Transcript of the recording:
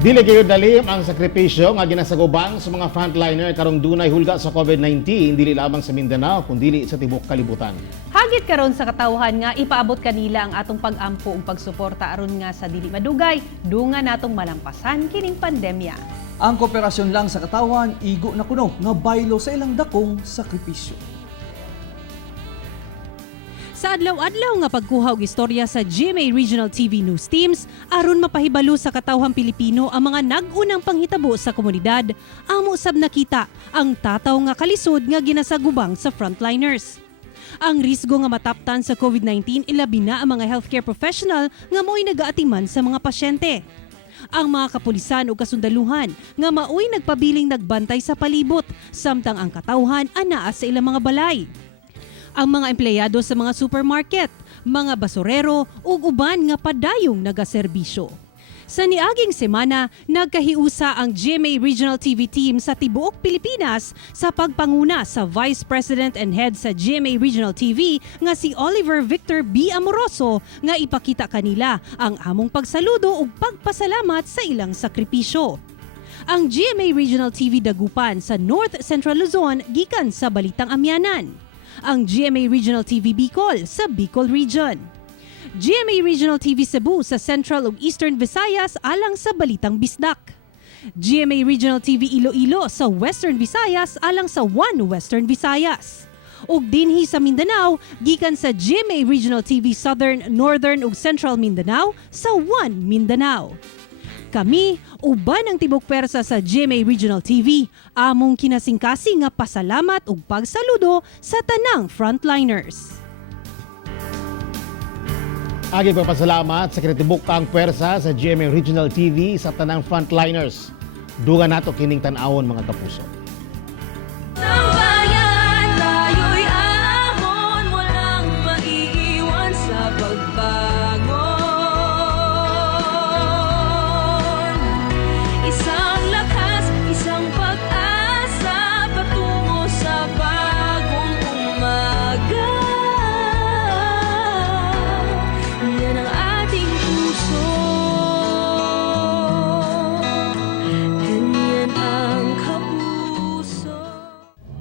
Dili gyud lalim ang sakripisyo nga ginasagubang sa mga frontliner karong dunay hulga sa COVID-19 dili lamang sa Mindanao kundi sa tibuok kalibutan. Hagit karon sa katawhan nga ipaabot kanila ang atong pag-ampo ug pagsuporta aron nga sa dili madugay dunga natong malampasan kining pandemya. Ang kooperasyon lang sa katawan igo na kuno nga baylo sa ilang dakong sakripisyo. Sa adlaw-adlaw nga pagkuha og istorya sa GMA Regional TV News Teams aron mapahibalo sa katawhang Pilipino ang mga nag-unang panghitabo sa komunidad, amo sab nakita ang tataw nga kalisod nga ginasagubang sa frontliners. Ang risgo nga mataptan sa COVID-19 ilabi na ang mga healthcare professional nga mo'y nagaatiman sa mga pasyente. Ang mga kapulisan o kasundaluhan nga maoy nagpabiling nagbantay sa palibot samtang ang katawhan anaa sa ilang mga balay. Ang mga empleyado sa mga supermarket, mga basurero ug uban nga padayong nagaserbisyo. Sa niaging semana, nagkahiusa ang GMA Regional TV team sa tibuok Pilipinas sa pagpanguna sa Vice President and Head sa GMA Regional TV nga si Oliver Victor B. Amoroso nga ipakita kanila ang among pagsaludo ug pagpasalamat sa ilang sakripisyo. Ang GMA Regional TV dagupan sa North Central Luzon gikan sa Balitang Amyanan. Ang GMA Regional TV Bicol sa Bicol Region. GMA Regional TV Cebu sa Central ug Eastern Visayas alang sa Balitang Bisdak. GMA Regional TV Iloilo sa Western Visayas alang sa One Western Visayas. Ug dinhi sa Mindanao gikan sa GMA Regional TV Southern, Northern ug Central Mindanao sa One Mindanao. Kami, uban ang tibok pwersa sa GMA Regional TV, among kinasingkasing nga pasalamat ug pagsaludo sa tanang frontliners. Agi pagpasalamat sa kinatibuk ang pwersa sa GMA Regional TV sa tanang frontliners. Duga nato kining tan-awon mga kapuso.